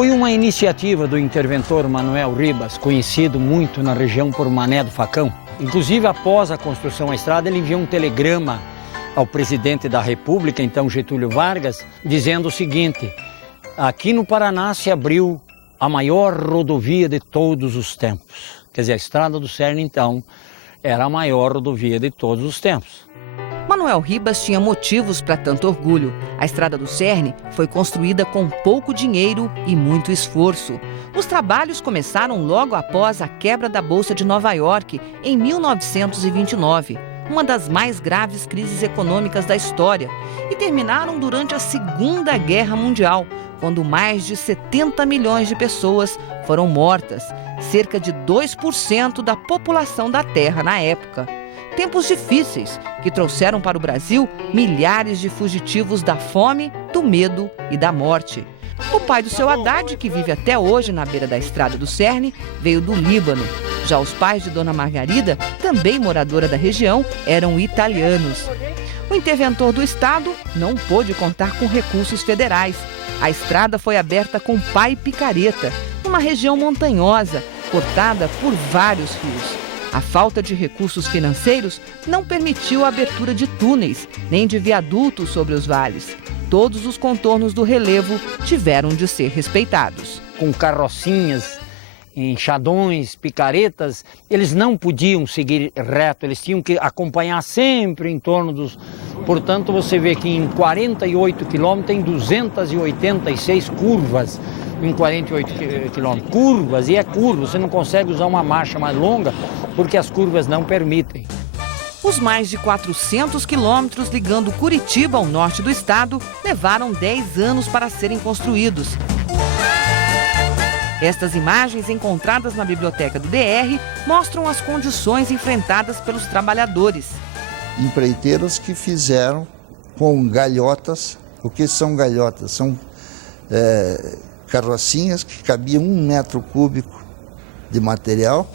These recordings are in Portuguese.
Foi uma iniciativa do interventor Manuel Ribas, conhecido muito na região por Mané do Facão. Inclusive, após a construção da estrada, ele enviou um telegrama ao presidente da República, então Getúlio Vargas, dizendo o seguinte: aqui no Paraná se abriu a maior rodovia de todos os tempos. Quer dizer, a Estrada do Cerne, então, era a maior rodovia de todos os tempos. Manuel Ribas tinha motivos para tanto orgulho. A Estrada do Cerne foi construída com pouco dinheiro e muito esforço. Os trabalhos começaram logo após a quebra da Bolsa de Nova York, em 1929, uma das mais graves crises econômicas da história, e terminaram durante a Segunda Guerra Mundial, quando mais de 70 milhões de pessoas foram mortas, cerca de 2% da população da Terra na época. Tempos difíceis que trouxeram para o Brasil milhares de fugitivos da fome, do medo e da morte. O pai do seu Haddad, que vive até hoje na beira da Estrada do Cerne, veio do Líbano. Já os pais de Dona Margarida, também moradora da região, eram italianos. O interventor do Estado não pôde contar com recursos federais. A estrada foi aberta com pá e picareta, numa região montanhosa, cortada por vários rios. A falta de recursos financeiros não permitiu a abertura de túneis, nem de viadutos sobre os vales. Todos os contornos do relevo tiveram de ser respeitados. Com carrocinhas, enxadões, picaretas, eles não podiam seguir reto, eles tinham que acompanhar sempre em torno dos... Portanto, você vê que em 48 quilômetros tem 286 curvas em 48 quilômetros. Curvas, e é curva, você não consegue usar uma marcha mais longa porque as curvas não permitem. Os mais de 400 quilômetros ligando Curitiba ao norte do estado levaram 10 anos para serem construídos. Estas imagens encontradas na biblioteca do DR mostram as condições enfrentadas pelos trabalhadores. Empreiteiros que fizeram com galhotas. O que são galhotas? São carrocinhas que cabiam 1 metro cúbico de material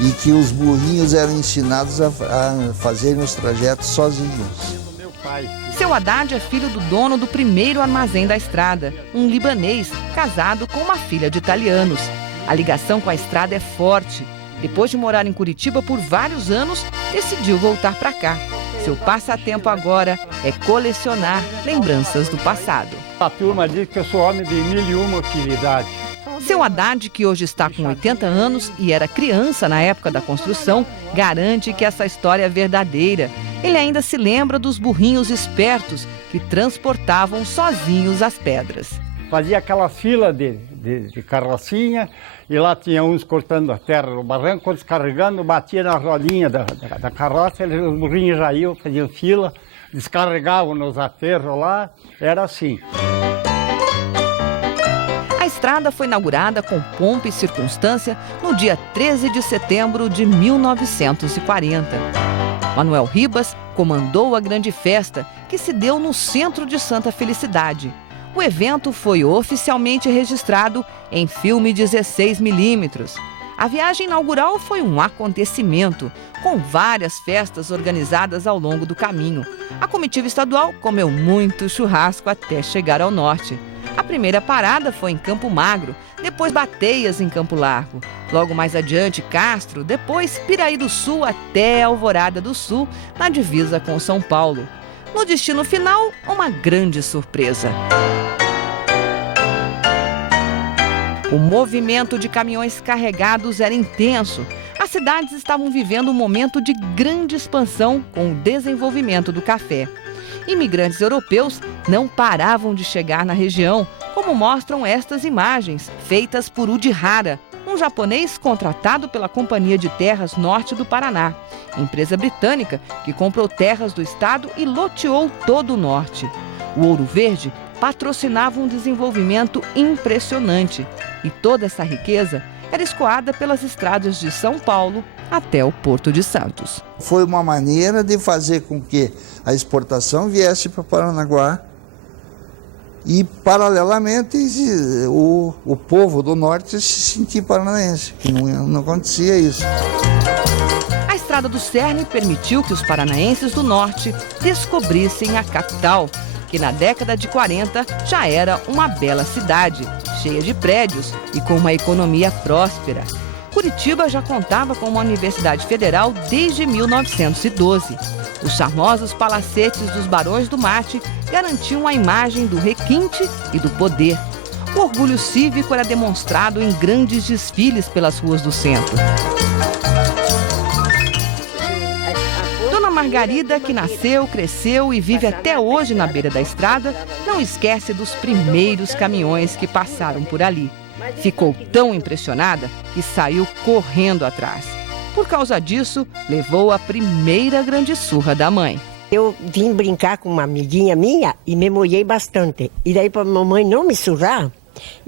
e que os burrinhos eram ensinados a fazerem os trajetos sozinhos. Seu Haddad é filho do dono do primeiro armazém da estrada, um libanês casado com uma filha de italianos. A ligação com a estrada é forte. Depois de morar em Curitiba por vários anos, decidiu voltar para cá. Seu passatempo agora é colecionar lembranças do passado. A turma diz que eu sou homem de 1001 atividades. Seu Haddad, que hoje está com 80 anos e era criança na época da construção, garante que essa história é verdadeira. Ele ainda se lembra dos burrinhos espertos que transportavam sozinhos as pedras. Fazia aquela fila de carrocinha e lá tinha uns cortando a terra no barranco, outros carregando, batia na rodinha da carroça, os burrinhos já iam, faziam fila, descarregavam nos aterros lá, era assim. A estrada foi inaugurada com pompa e circunstância no dia 13 de setembro de 1940. Manuel Ribas comandou a grande festa, que se deu no centro de Santa Felicidade. O evento foi oficialmente registrado em filme 16mm. A viagem inaugural foi um acontecimento, com várias festas organizadas ao longo do caminho. A comitiva estadual comeu muito churrasco até chegar ao norte. A primeira parada foi em Campo Magro, depois Bateias em Campo Largo. Logo mais adiante, Castro, depois Piraí do Sul até Alvorada do Sul, na divisa com São Paulo. No destino final, uma grande surpresa. O movimento de caminhões carregados era intenso. As cidades estavam vivendo um momento de grande expansão com o desenvolvimento do café. Imigrantes europeus não paravam de chegar na região, como mostram estas imagens, feitas por Udi Hara, um japonês contratado pela Companhia de Terras Norte do Paraná, empresa britânica que comprou terras do estado e loteou todo o norte. O Ouro Verde patrocinava um desenvolvimento impressionante e toda essa riqueza era escoada pelas estradas de São Paulo até o Porto de Santos. Foi uma maneira de fazer com que a exportação viesse para Paranaguá e, paralelamente, o povo do norte se sentir paranaense, que não acontecia isso. A Estrada do Cerne permitiu que os paranaenses do norte descobrissem a capital, que na década de 40 já era uma bela cidade, cheia de prédios e com uma economia próspera. Curitiba já contava com uma universidade federal desde 1912. Os charmosos palacetes dos Barões do Mate garantiam a imagem do requinte e do poder. O orgulho cívico era demonstrado em grandes desfiles pelas ruas do centro. Dona Margarida, que nasceu, cresceu e vive até hoje na beira da estrada, não esquece dos primeiros caminhões que passaram por ali. Ficou tão impressionada que saiu correndo atrás. Por causa disso, levou a primeira grande surra da mãe. Eu vim brincar com uma amiguinha minha e me molhei bastante. E daí, para a mamãe não me surrar,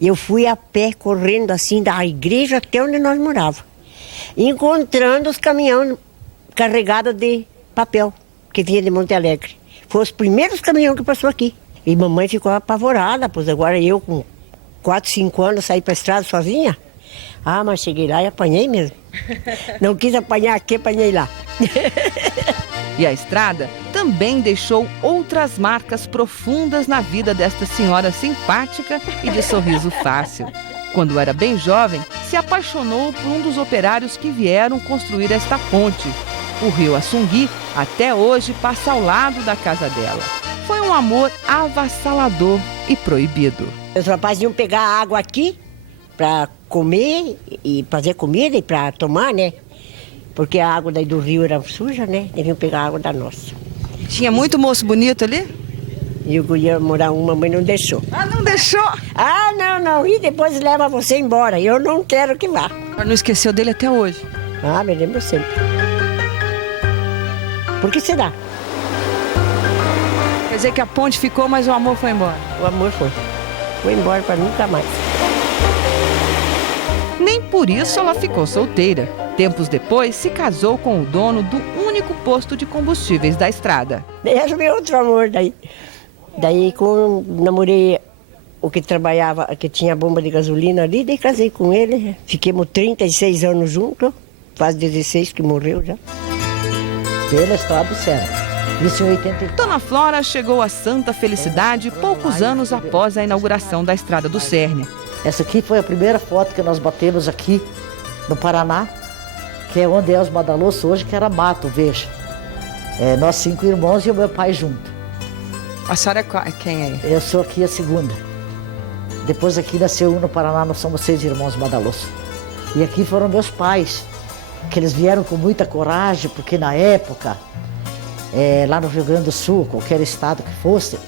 eu fui a pé, correndo assim da igreja até onde nós morávamos, encontrando os caminhões carregados de papel que vinha de Monte Alegre. Foram os primeiros caminhões que passou aqui. E mamãe ficou apavorada, pois agora eu com 4, 5 anos saí para a estrada sozinha. Ah, mas cheguei lá e apanhei mesmo. Não quis apanhar aqui, apanhei lá. E a estrada também deixou outras marcas profundas na vida desta senhora simpática e de sorriso fácil. Quando era bem jovem, se apaixonou por um dos operários que vieram construir esta ponte. O rio Assungui até hoje passa ao lado da casa dela. Foi um amor avassalador e proibido. Os rapazes iam pegar água aqui para comer e fazer comida e para tomar, né? Porque a água daí do rio era suja, né? Deviam pegar a água da nossa. Tinha muito moço bonito ali? E eu ia morar uma, mãe não deixou. Ah, não deixou? Ah, não. E depois leva você embora. Eu não quero que vá. Mas não esqueceu dele até hoje? Ah, me lembro sempre. Por que será? Quer dizer que a ponte ficou, mas o amor foi embora? O amor foi. Foi embora para nunca mais. Nem por isso ela ficou solteira. Tempos depois, se casou com o dono do único posto de combustíveis da estrada. Era meu outro amor daí. Daí namorei o que trabalhava, que tinha bomba de gasolina ali, daí casei com ele. Fiquemos 36 anos juntos, quase 16 que morreu já. Pela estrada do Cerne. Isso em 80. Dona Flora chegou a Santa Felicidade poucos anos após a inauguração da Estrada do Cerne. Essa aqui foi a primeira foto que nós batemos aqui no Paraná, que é onde é os Madaloso hoje, que era mato, veja. Nós 5 irmãos e o meu pai junto. A senhora é quem é? Eu sou aqui a segunda. Depois aqui nasceu um no Paraná, nós somos 6 irmãos Madaloso. E aqui foram meus pais, que eles vieram com muita coragem, porque na época, lá no Rio Grande do Sul, qualquer estado que fosse,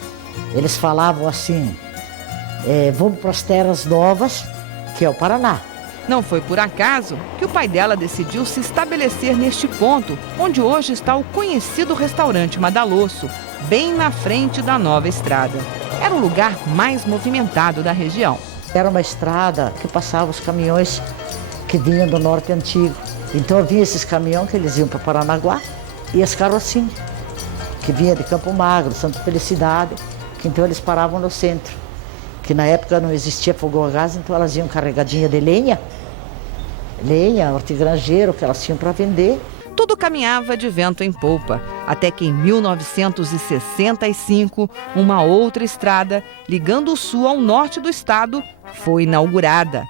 eles falavam assim, vamos para as terras novas, que é o Paraná. Não foi por acaso que o pai dela decidiu se estabelecer neste ponto, onde hoje está o conhecido restaurante Madaloso, bem na frente da nova estrada. Era o lugar mais movimentado da região. Era uma estrada que passava os caminhões que vinham do norte antigo. Então havia esses caminhões que eles iam para Paranaguá e as carrocinhas, que vinham de Campo Magro, Santa Felicidade, que então eles paravam no centro. Que na época não existia fogão a gás, então elas iam carregadinha de lenha, hortigranjeiro, que elas tinham para vender. Tudo caminhava de vento em polpa, até que em 1965, uma outra estrada, ligando o sul ao norte do estado, foi inaugurada.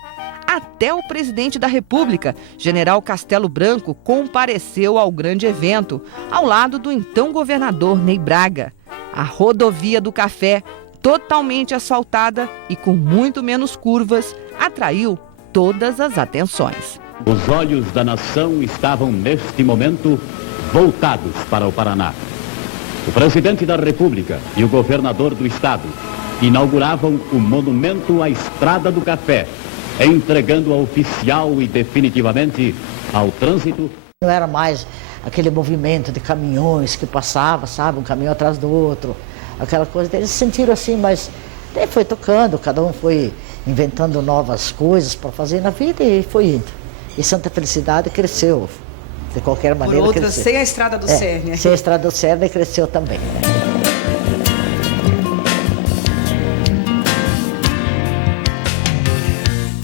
Até o presidente da República, General Castelo Branco, compareceu ao grande evento, ao lado do então governador Ney Braga. A rodovia do Café, totalmente asfaltada e com muito menos curvas, atraiu todas as atenções. Os olhos da nação estavam, neste momento, voltados para o Paraná. O presidente da República e o governador do estado inauguravam o monumento à Estrada do Café, entregando-a oficial e definitivamente ao trânsito. Não era mais aquele movimento de caminhões que passava, sabe, um caminhão atrás do outro, aquela coisa. Eles se sentiram assim, mas daí foi tocando, cada um foi inventando novas coisas para fazer na vida e foi indo. E Santa Felicidade cresceu, de qualquer maneira. Por outras, cresceu. sem a Estrada do Cerne. Sem a Estrada do Cerne cresceu também, né?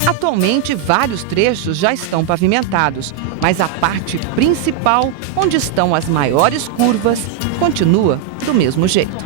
Atualmente, vários trechos já estão pavimentados, mas a parte principal, onde estão as maiores curvas, continua do mesmo jeito.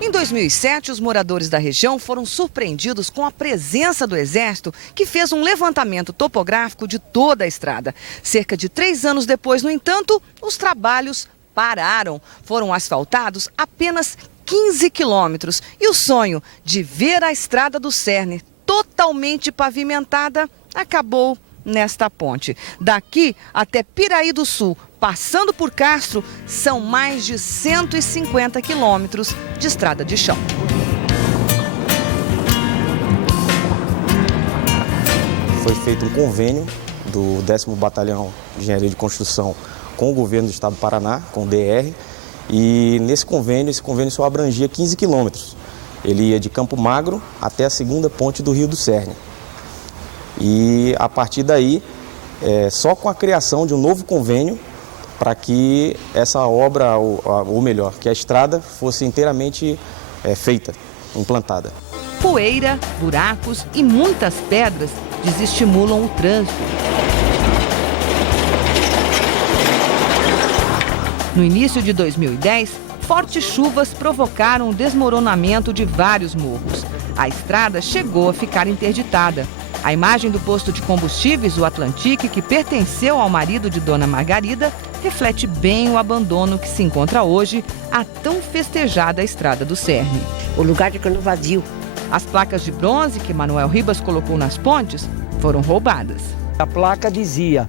Em 2007, os moradores da região foram surpreendidos com a presença do Exército, que fez um levantamento topográfico de toda a estrada. Cerca de 3 anos depois, no entanto, os trabalhos pararam. Foram asfaltados apenas 15 quilômetros. E o sonho de ver a estrada do Cerne totalmente pavimentada acabou nesta ponte. Daqui até Piraí do Sul, passando por Castro, são mais de 150 quilômetros de estrada de chão. Foi feito um convênio do 10º Batalhão de Engenharia de Construção com o governo do estado do Paraná, com o DR, e esse convênio só abrangia 15 quilômetros. Ele ia de Campo Magro até a segunda ponte do Rio do Cerne. E a partir daí, só com a criação de um novo convênio para que essa obra, ou melhor, que a estrada fosse inteiramente feita, implantada. Poeira, buracos e muitas pedras desestimulam o trânsito. No início de 2010, fortes chuvas provocaram o desmoronamento de vários morros. A estrada chegou a ficar interditada. A imagem do posto de combustíveis, o Atlantique, que pertenceu ao marido de Dona Margarida, reflete bem o abandono que se encontra hoje a tão festejada estrada do Cerne. O lugar ficando vazio. As placas de bronze que Manuel Ribas colocou nas pontes foram roubadas. A placa dizia,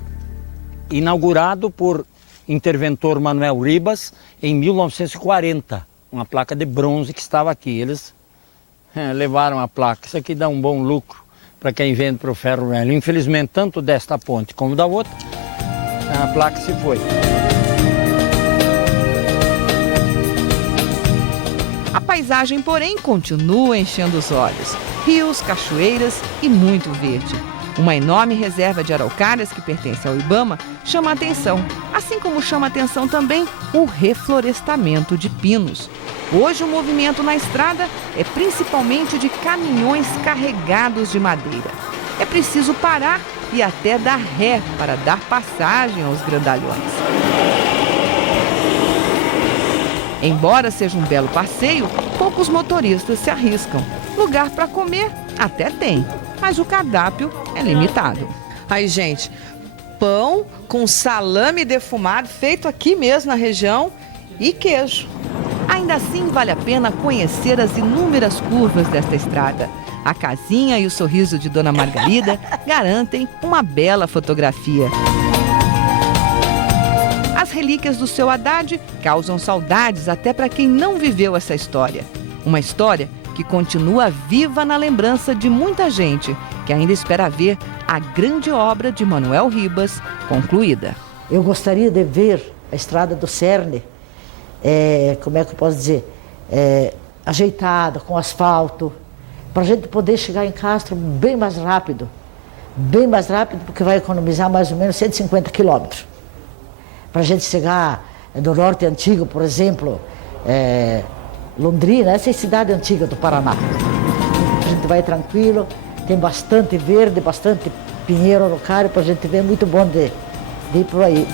inaugurado por interventor Manuel Ribas em 1940, uma placa de bronze que estava aqui. Eles levaram a placa. Isso aqui dá um bom lucro para quem vende para o ferro velho. Infelizmente, tanto desta ponte como da outra, a placa se foi. A paisagem, porém, continua enchendo os olhos. Rios, cachoeiras e muito verde. Uma enorme reserva de araucárias que pertence ao Ibama chama a atenção, assim como chama a atenção também o reflorestamento de pinos. Hoje o movimento na estrada é principalmente de caminhões carregados de madeira. É preciso parar e até dar ré para dar passagem aos grandalhões. Embora seja um belo passeio, poucos motoristas se arriscam. Lugar para comer até tem, mas o cardápio é limitado. Aí, gente, pão com salame defumado, feito aqui mesmo na região, e queijo. Ainda assim, vale a pena conhecer as inúmeras curvas desta estrada. A casinha e o sorriso de Dona Margarida garantem uma bela fotografia. As relíquias do seu Haddad causam saudades até para quem não viveu essa história. Uma história que continua viva na lembrança de muita gente que ainda espera ver a grande obra de Manuel Ribas concluída. Eu gostaria de ver a estrada do Cerne, como é que eu posso dizer, ajeitada, com asfalto, para a gente poder chegar em Castro bem mais rápido, porque vai economizar mais ou menos 150 quilômetros. Para a gente chegar do Norte Antigo, por exemplo, Londrina, essa é a cidade antiga do Paraná. A gente vai tranquilo, tem bastante verde, bastante pinheiro no cara, para a gente ver, muito bom de ir por aí.